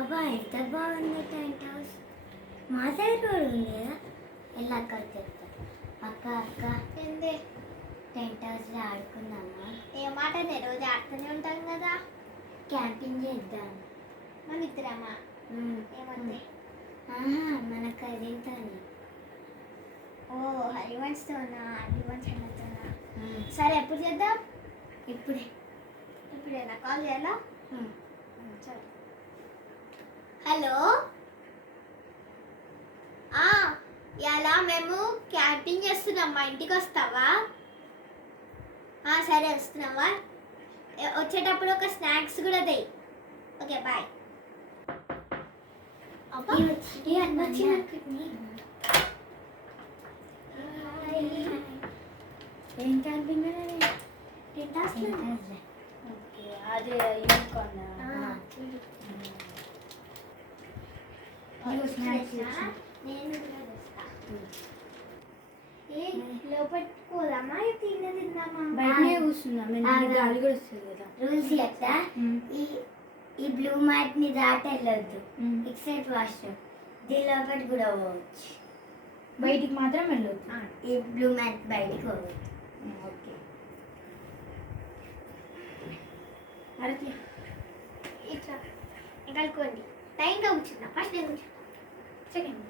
అబ్బా ఎంత బాగుంది టెంట్ హౌస్. మా సైడ్ కూడా ఉంది కదా. ఎలా అక్క చెప్తా. అక్క అక్క ఏందే టెంట్ హౌస్లో ఆడుకుందామా? ఏ మాట నేను రోజు ఆడుతూనే ఉంటాం కదా. క్యాంపింగ్ చేద్దాం. మన ఇద్దరమ్మా ఏమంటే మన కజిన్తో. ఓ హరివంశ్తోనా? హరివంశ్ అన్నతోనా? సరే ఎప్పుడు చేద్దాం? ఇప్పుడే. ఇప్పుడేనా కాల్ చేయాలా? సరే. హలో, ఇలా మేము క్యాంపింగ్ చేస్తున్నాం, మా ఇంటికి వస్తావా? సరే వస్తున్నావా? వచ్చేటప్పుడు ఒక స్నాక్స్ కూడా తెయి. Okay bye. ఏం క్యాంపింగ్? ఓకే అదే యూనికార్న్. నేను కూడా తెస్తా. లోపలికి పోదామా తిందామా? బయటనే కూర్చుందాం, గాలి కూడా వస్తుంది కదా. రూల్స్ చెప్తా. ఈ బ్లూ మ్యాట్ ని దాటి వెళ్ళొద్దు. Except washroom. దీని లోపలికి కూడా పోవచ్చు, బయటికి మాత్రం వెళ్ళొద్దు. ఈ బ్లూ మ్యాట్ బయటికి పోవచ్చు. ఓకే. అరటి ఇట్లా కలుకోండి. లైన్గా కూర్చున్నా. ఫస్ట్ నేను కూర్చున్నా. సెకండ్